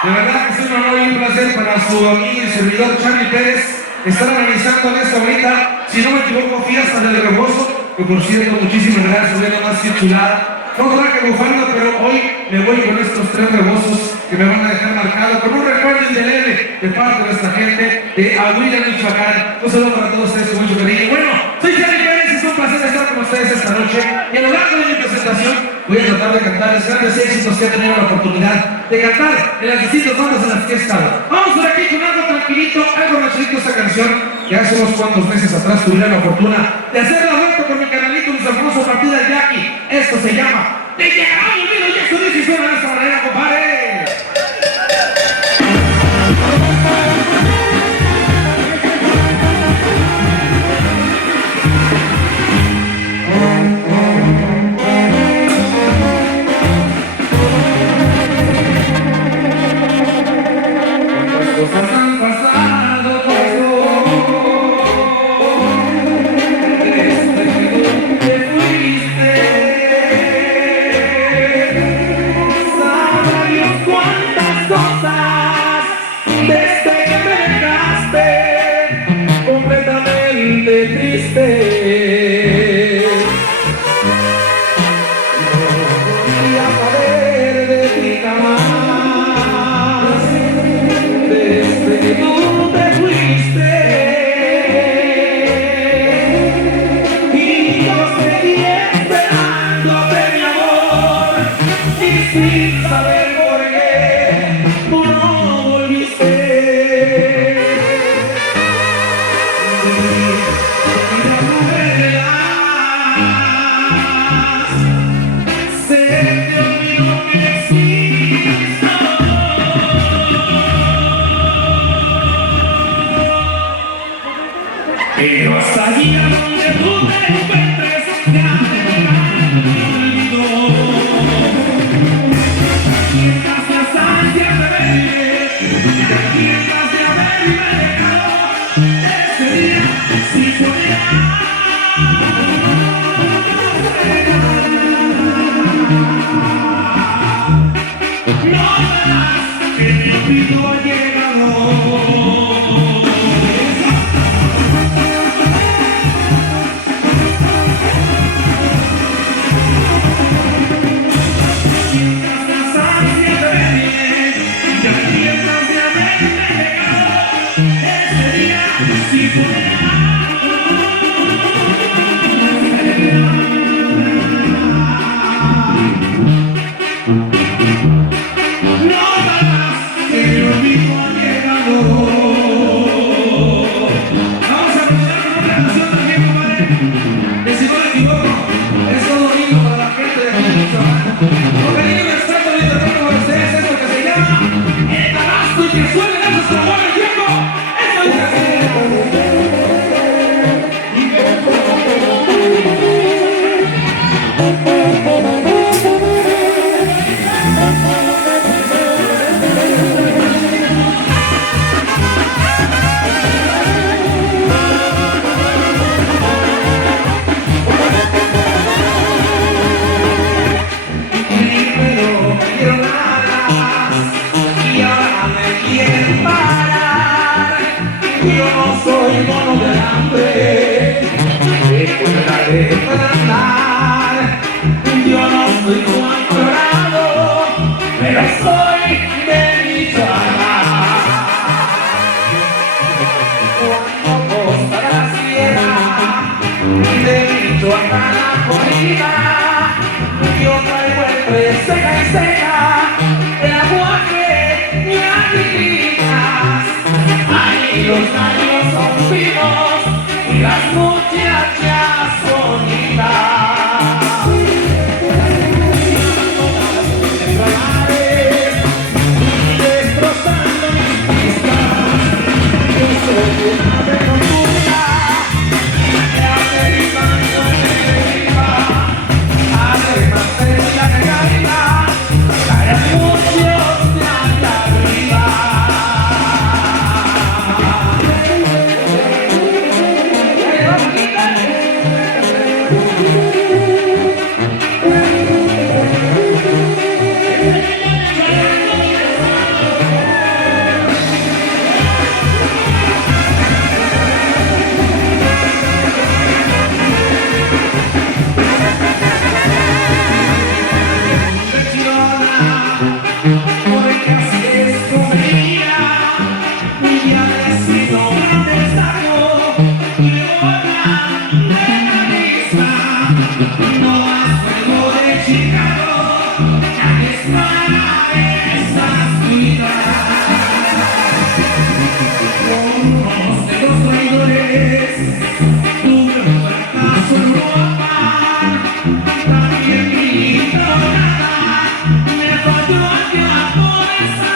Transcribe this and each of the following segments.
De verdad que es un honor y un placer para su amigo y servidor Charly Pérez estar organizando en esta bonita, si no me equivoco, fiesta del rebozo, que por cierto, muchísimas gracias, vean más que chulada. No traje bufanda, pero hoy me voy con estos 3 rebozos que me van a dejar marcado con un recuerdo indeleble de parte de nuestra gente de Aguila, Michoacán. Un saludo para todos ustedes con mucho cariño. Bueno, soy Charly Pérez, es un placer estar con ustedes esta noche y a lo largo de mi presentación voy a tratar de cantar los grandes éxitos que he tenido la oportunidad de cantar en las distintas bandas en las que he estado. Vamos por aquí con algo tranquilito, algo rachadito, esta canción que hace unos cuantos meses atrás tuve la fortuna de hacerla vuelta con mi canalito, mi famoso partida Jackie. Esto se llama Te llegará mi olvido y eso dice y suena de esta manera, compadre. Cosas han pasado, desde que te fuiste, sabrá Dios cuántas cosas desde que me dejaste completamente triste. No quería saber de ti jamás. Tú te fuiste y yo seguí esperándote, mi amor, y sin saber por qué tú no volviste. Y no verás, se te olvidó que existo. Pero hasta allí a donde tú te encuentres, ya me olvidó. Mientras las ansias de verme, mientras de haberme dejado, ese día sí podía. No verás que mi olvido ha llegado. No! tierra, el canasto y que suenen esos trombones, viejo. Eso dice así. Yo no soy mono de hambre, para andar. Yo no soy Juan Colorado, pero soy de Michoacán. Cuando costa la sierra, de Michoacán a Colima, yo traigo entre ceja y ceja el agua que me adivinas. Ahí los años son vivos y las muchachas bonitas. Destrozando mis pistas, yo soy una vergüenza que aterrizando en viva, además de la realidad, hay muchos de allá arriba. Porque así es tu vida, y ya decido dónde salgo, y ahora de la lista, no has fuego de Chicago, ya que está esas vidas. Con unos de los traidores, tuve un fracaso en Europa, también mi nada, me falló allá por esa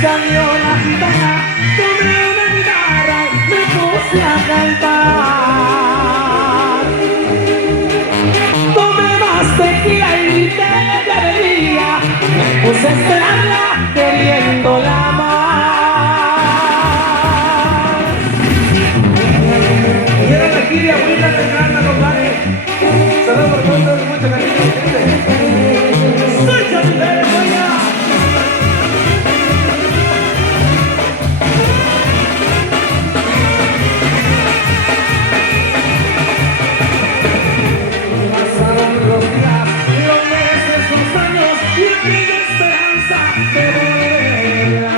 salió la gitana, tomé una guitarra, me puse a cantar. Tomé más tequila y grité de alegría, me puse a esperarla queriéndola más. Quiero elegir y agüita te canta, compadre. Saludos por todos, mucho cariño, gente. Soy Charlie Pérez, oiga. Pasaron los días, los meses, los años y mi esperanza de volver a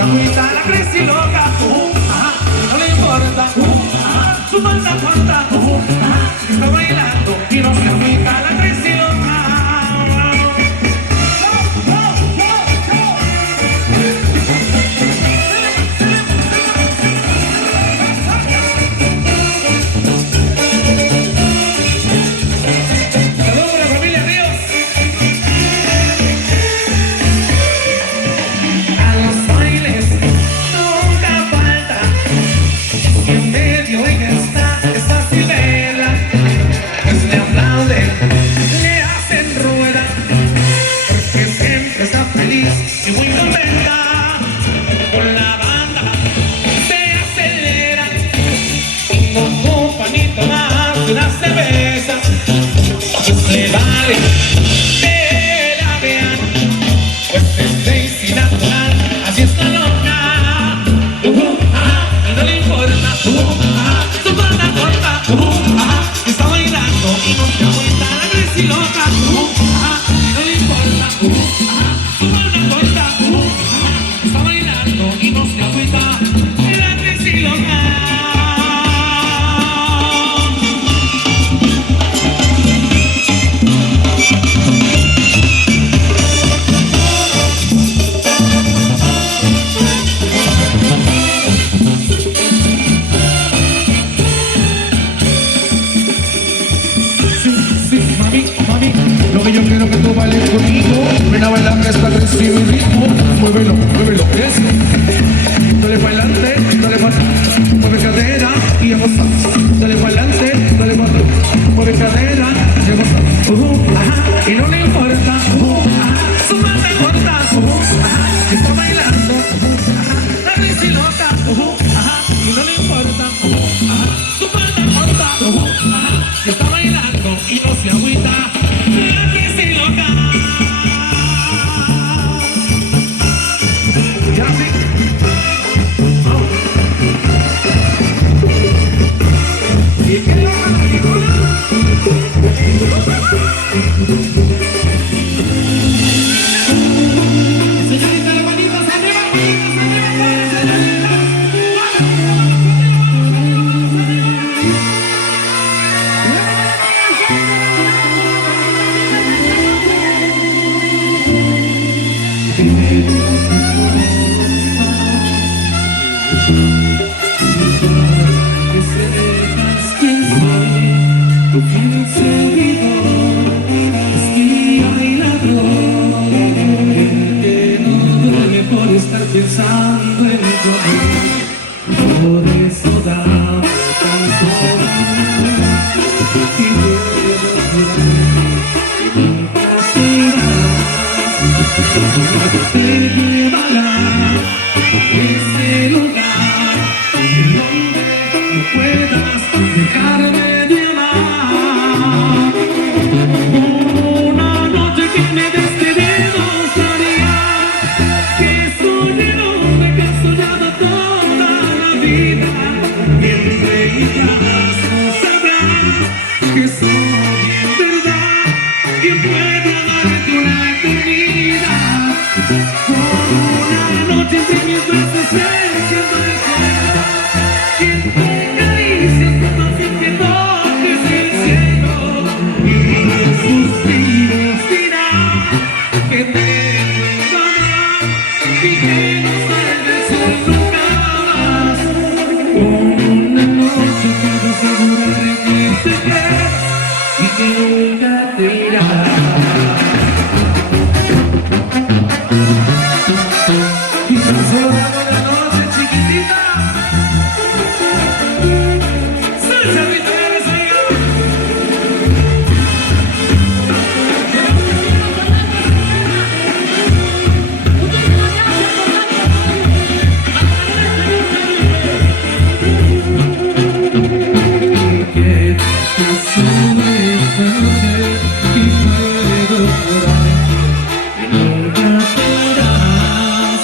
se agüita la Crazy loca, ajá, no le importa, ajá, su falta corta, ajá, está bailando y no se agüita la Crazy loca. Y muy contenta con la banda, se acelera con un panito más de una cerveza, pues le vale que la vean, pues es Daisy natural, así es la loca, y no le importa, su banda corta, está bailando y no se agüita la Crazy loca, y no le importa, su banda corta, está bailando y no se agüita la Crazy loca. Mami, lo que yo quiero que tú bailes conmigo. Ven a bailar esta Crazy mi ritmo. Muévelo, muévelo, eso. Dale para adelante, dale para atrás. Mueve cadera y a gozar. Dale para adelante, dale para atrás. Mueve cadera y a gozar. Ajá, y no le importa. Ajá, su mano corta. Ajá, está bailando. Ajá, la Crazy loca. Ajá, y no le importa. Ajá, su mano corta. Ajá, está bailando y no se agüita. La Crazy loca. Ya sí. ¿Y qué loca la figura? Señorita, las manitas arriba, que sepas quién soy, tu fiel seguidor, espía y ladrón, el que no duerme por estar pensando en tu amor. Por eso dame tan solo y quiero jurar que nunca serás, te llevará ese lugar donde no puedas dejarme de amar. Una noche que me demostraría que estoy lleno de que has soñado toda la vida. Bien reirás, no sabrás que soy en verdad quien puede amarte una eternidad. Con una noche entre mis brazos siento el cielo, quien te caricias cuando sintiendo que es el cielo, y en suspiros dirá que te quiero amar y que no sale el sol nunca más. Con una noche quiero asegurar que te quedas y que nunca te irás. Y tan solo una noche chiquitita. Salsa, Rita, eres amiga. Que sobre esta noche y puedo jurar que nunca te irás.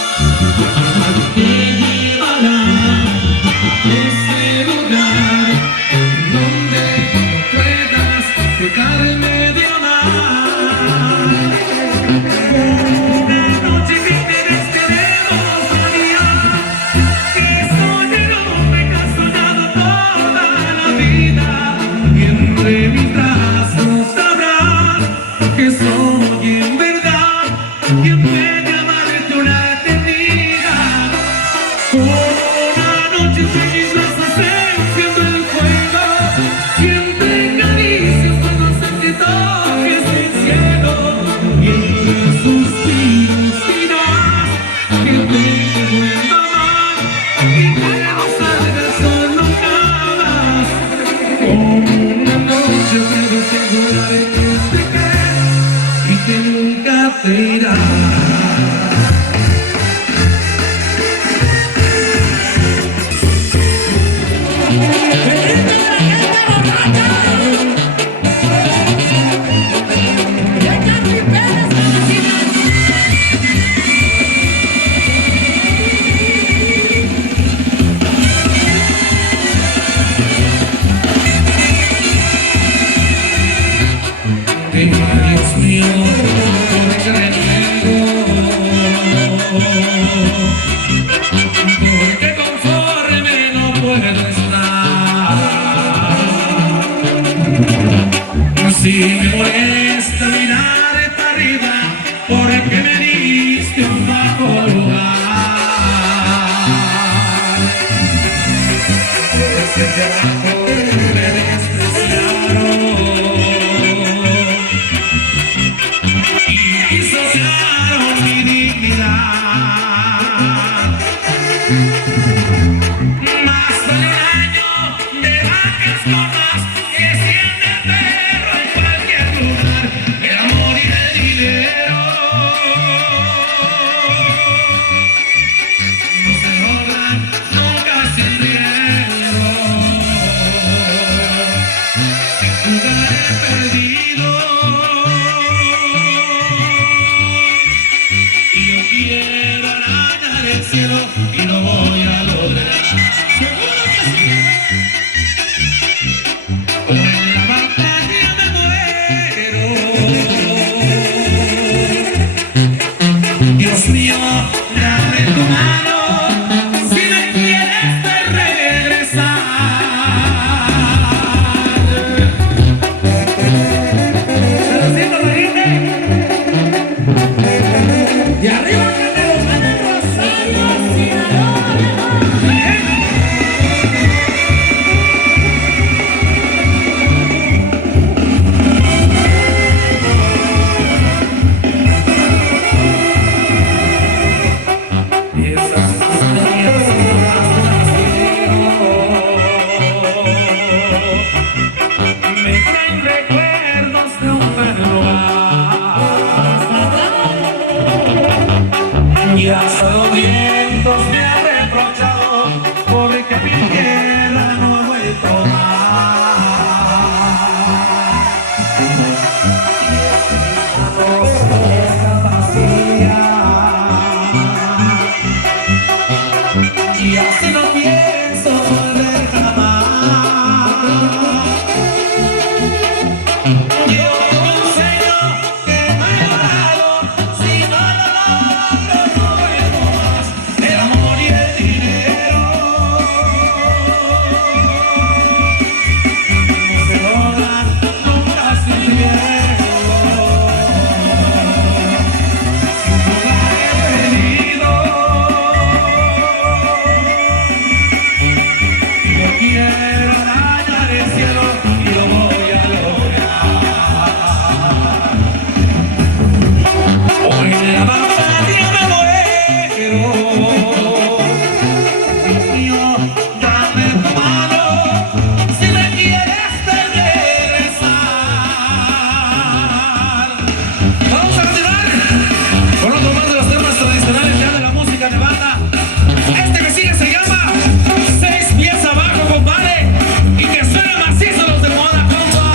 que te vuelva a amar y que no salgas solo jamás. Como una noche puedo asegurarte que te quedas y que nunca te irás. Dios mío, porque conforme no puedo estar. Si me molesta mirar para arriba, porque me diste un bajo lugar. Desde abajo me despreciaron y pisotearon mi dignidad. Más vale daño de vacas gordas que 100 de perro en cualquier lugar. El amor y el dinero no se logran nunca sin riesgo. Sin jugar he perdido. Y yo quiero arañar el cielo y lo voy a lograr. ¡Seguro que sí! Como en la batalla me muero. Dios mío, dame tu mano si me quieres ver regresar. ¡Saludcita, la gente! ¡Y arriba que te lo manden Rosario, Sinaloa! Y esas historias me traen recuerdos de un buen lugar. Y hasta los vientos me han reprochado porque a mi tierra no he vuelto más. Manos están vacías y así no pienso volver jamás. Yo un sueño que me he dado, si no lo logro no vuelvo más. El amor y el dinero no se logran nunca sin riesgo. Sin jugar he perdido. Y yo quiero arañar el cielo y lo voy a lograr. Hoy en la batalla me muero. Dios mío, dame tu mano si me quieres ver regresar. Vamos a continuar con otro más de los temas tradicionales ya de la música de banda. Este que sigue se llama 6 pies abajo, compadre, y que suena macizo los de moda, compa.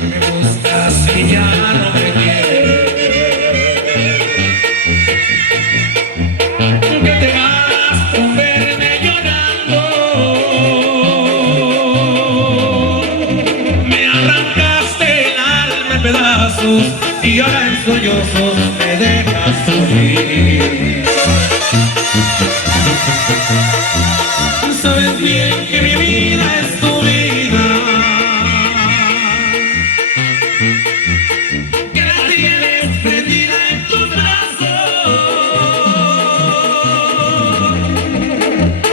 Me buscas y ya no me quieres. Que te vas con verme llorando. Me arrancaste el alma en pedazos y ahora en sollozos me dejas sufrir. Sabes bien que mi vida es tu vida, que la tienes prendida en tus brazos.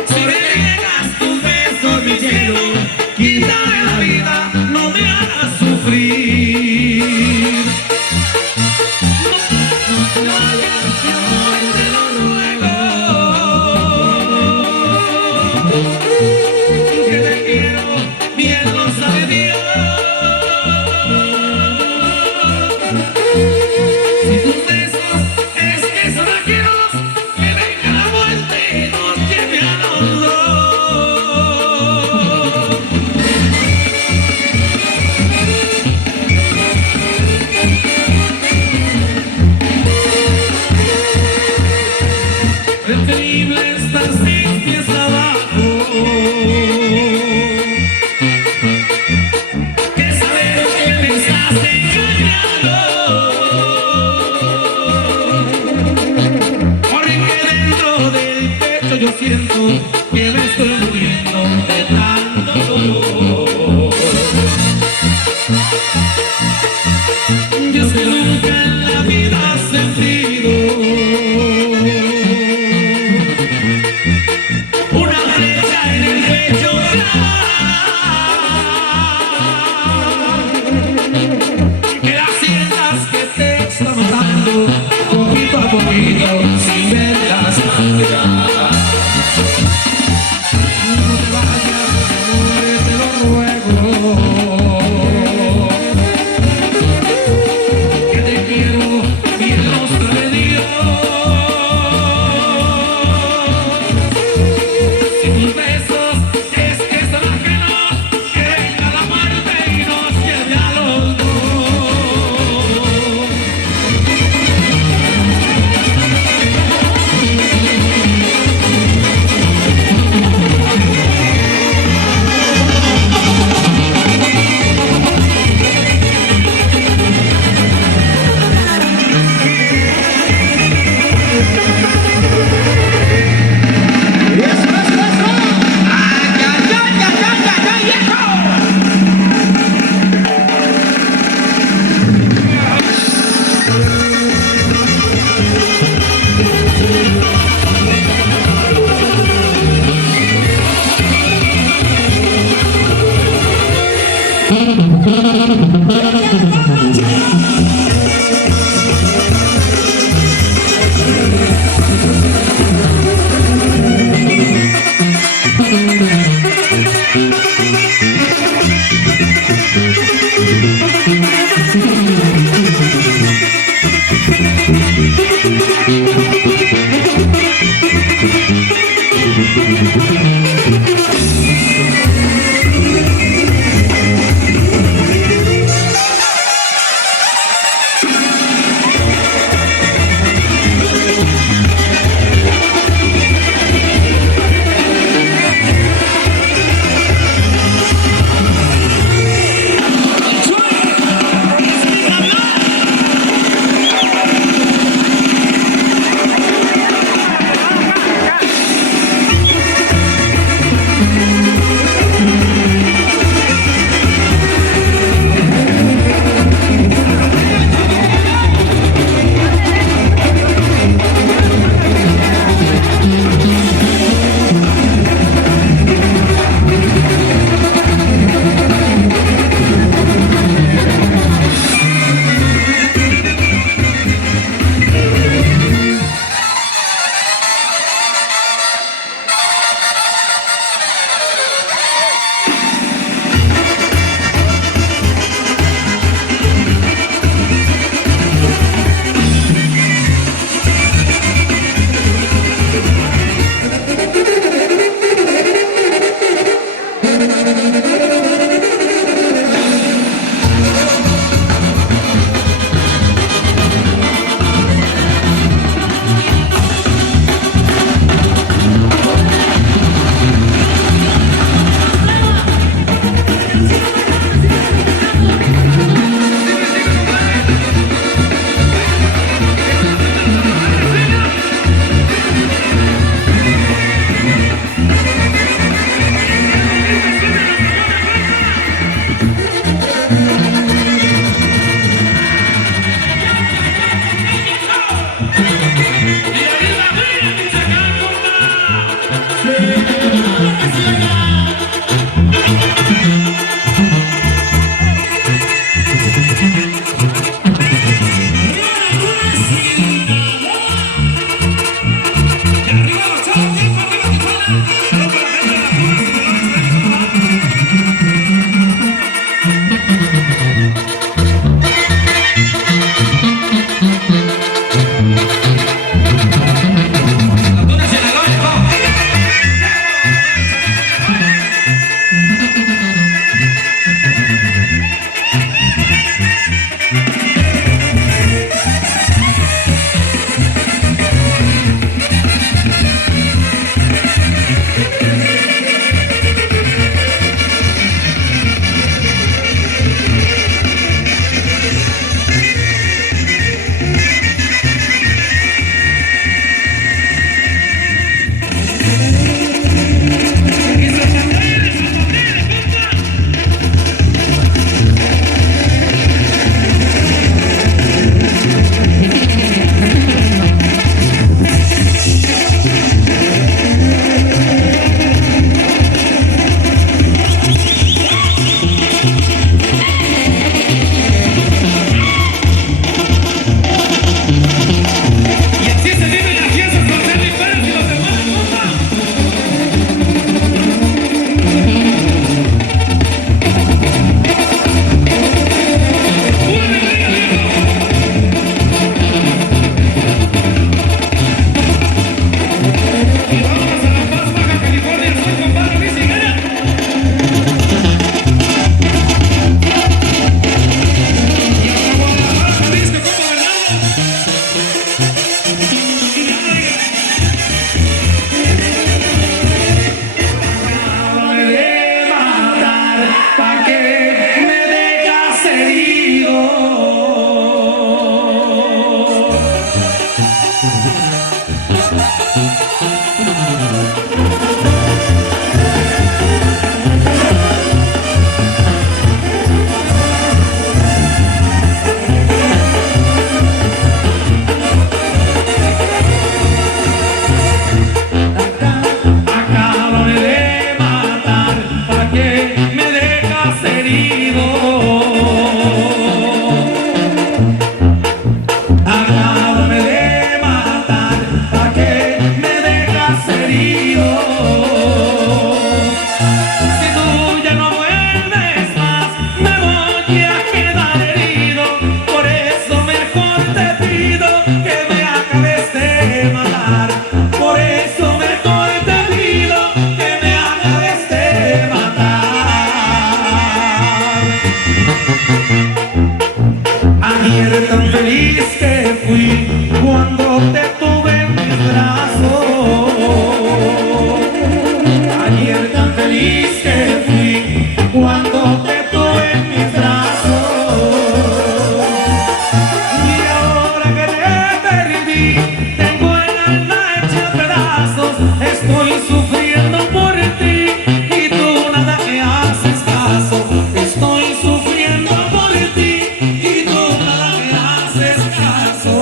Si me niegas que me estoy muriendo de tanto dolor. Yo sé nunca en la vida has sentido una flecha en el pecho que las sientas que te está matando poquito a poquito sin verlas sangrar. No te vayas, amor, te lo ruego, que te quiero bien lo sabe Dios. Si tus besos es que son ajenos, que venga la muerte y nos lleve a los dos. feliz que fui cuando te tuve en mis brazos. Y ahora que te perdí, tengo el alma hecha pedazos. Estoy sufriendo por ti y tú nada me haces caso. Estoy sufriendo por ti y tú nada me haces caso.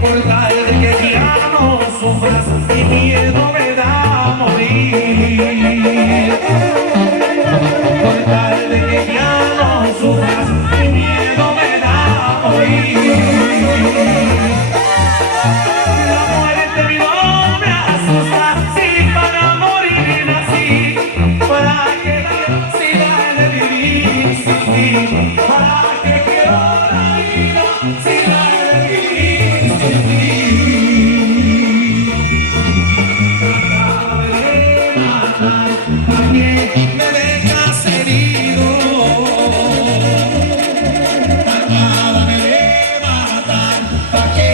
Por tal de que ya no sufras, mi miedo me da a morir. Por tal de que ya no sufras, mi miedo me da a morir. La muerte no me asusta, si para morir nací, para que siga de vivir sin ti, para que quiero la vida, siga de vivir sin ti. Trataba de matar, ¿para qué me dejas herido? Trataba de matar, ¿para qué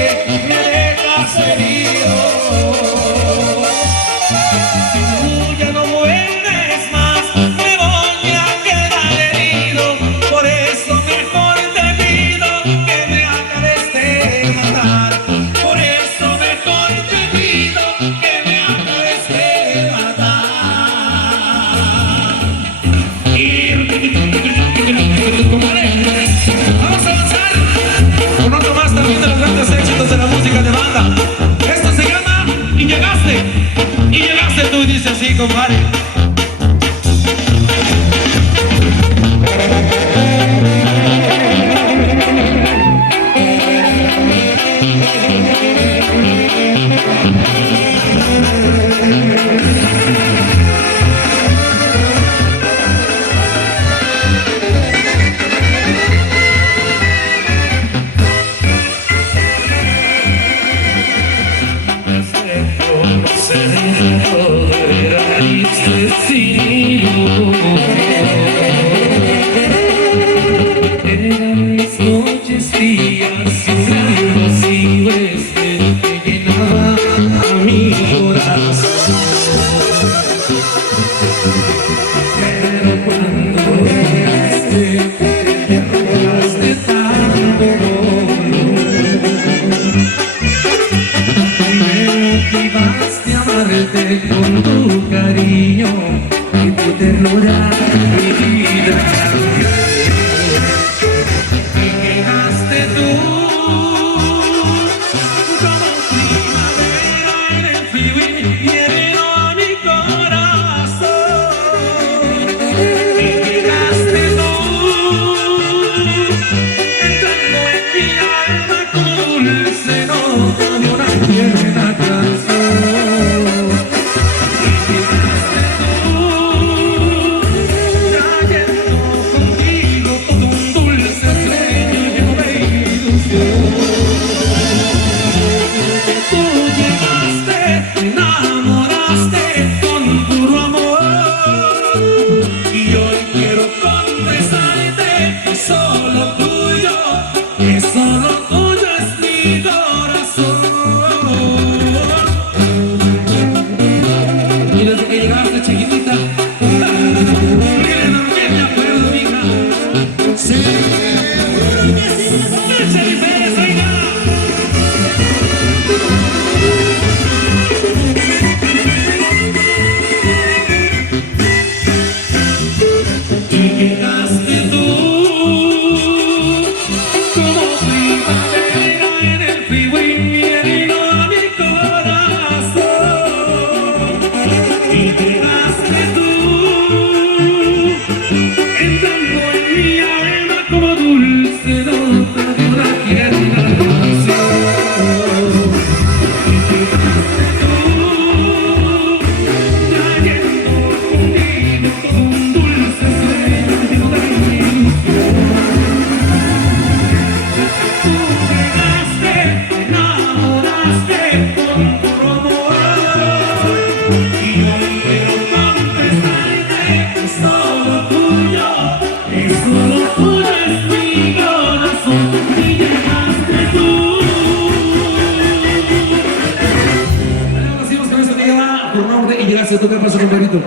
me dejas herido? Si tú ya no vuelves más, me voy a quedar herido. Por eso mejor te pido que me acabes de matar. Por eso mejor te pido que me acabes de matar. Vamos a avanzar con otro más también de los grandes éxitos de la música de banda. Esto se llama Y llegaste. Y llegaste tú y dice así, compadre. Se dejó de ver a nombre y llegaste a tocar paso con Perrito.